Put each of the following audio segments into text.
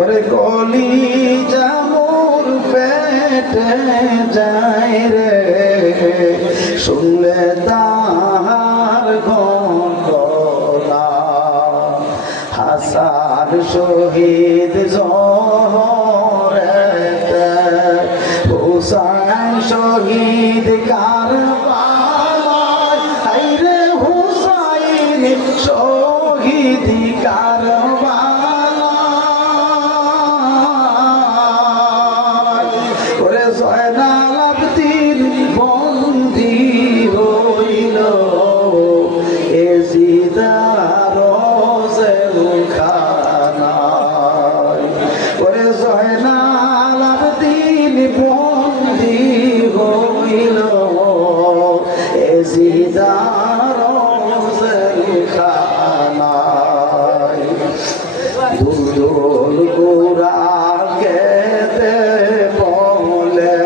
ওরে কলিজা মোর পেটে যায় রে শুনলে তাহার ঘটনা হাসান শহীদ জহরেতে হুসাইন শহীদ কারবালায় হায়রে হুসাইন শহীদ কারবালায় ওরে জয়নাল আবদিন বন্দী হইল এজিদার জেলখানায় ওরে জয়নাল আবদিন বন্দী হইল এজিদার জেলখানায় দুলদুল গোরা কেঁদে বলে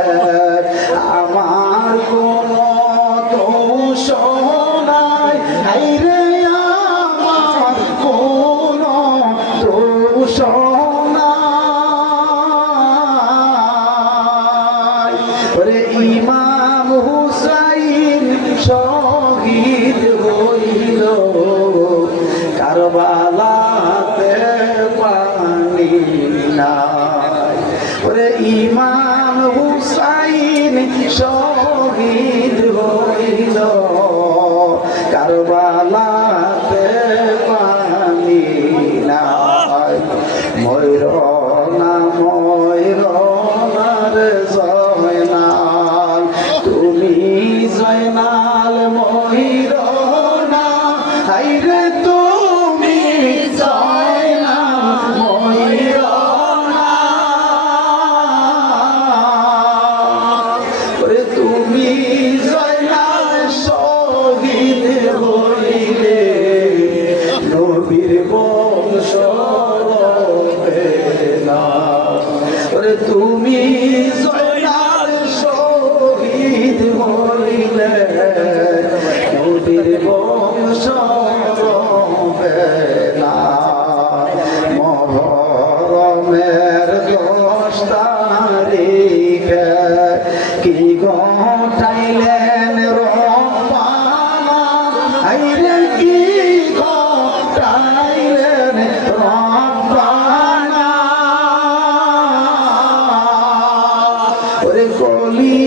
আমার কোনো দোষ নাই হায়রে আমার কোনো দোষ নাই ওরে ইমাম হুসাইন শহীদ হইল কারবালাতে পানি নাই ওরে ইমাম হুসাইন শহীদ হইল কারবালাতে পানি নাই ময়ূরনা ময়ূরনার জয়নাল তুমি জয়নাল ময়ূরনা হায়রে তুমি জয়নাল ময়ূরনা ওরে তুমি জয়নাল শহীদ হইলে নবীর বংশ রবে না ওরে তুমি জয়নাল শহীদ হইলে নবীর বংশ রবে না মহরমের 10 তারিখে কি ঘটাইলেন রব্বানা হায়রে কি ঘটাইলেন রব্বানা ওরে কলি